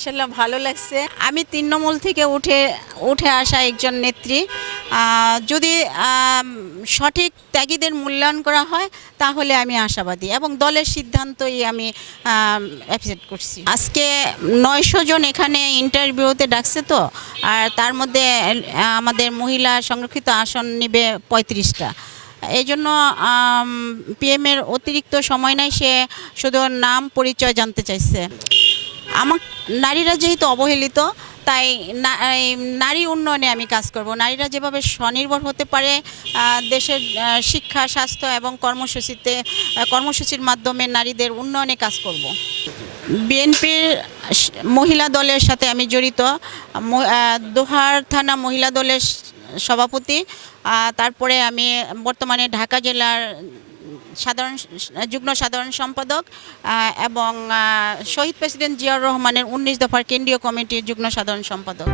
ইনশাল্লাহ ভালো লাগছে। আমি তৃণমূল থেকে উঠে আসা একজন নেত্রী। যদি সঠিক ত্যাগীদের মূল্যায়ন করা হয় তাহলে আমি আশাবাদী এবং দলের সিদ্ধান্তই আমি অ্যাকসেপ্ট করছি। আজকে 900 জন এখানে ইন্টারভিউতে ডাকছে তো, আর তার মধ্যে আমাদের মহিলা সংরক্ষিত আসন নিবে 35টা। এই জন্য পিএমের অতিরিক্ত সময় নাই, সে শুধু নাম পরিচয় জানতে চাইছে। আমার নারীরা যেহেতু অবহেলিত, তাই এই নারী উন্নয়নে আমি কাজ করব। নারীরা যেভাবে স্বনির্ভর হতে পারে, দেশের শিক্ষা, স্বাস্থ্য এবং কর্মসূচির মাধ্যমে নারীদের উন্নয়নে কাজ করব। বিএনপির মহিলা দলের সাথে আমি জড়িত। দোহার থানা মহিলা দলের সভাপতি। তারপরে আমি বর্তমানে ঢাকা জেলার যুগ্ম সাধারণ সম্পাদক এবং শহীদ প্রেসিডেন্ট জিয়াউর রহমানের 19 দফার কেন্দ্রীয় কমিটির যুগ্ম সাধারণ সম্পাদক।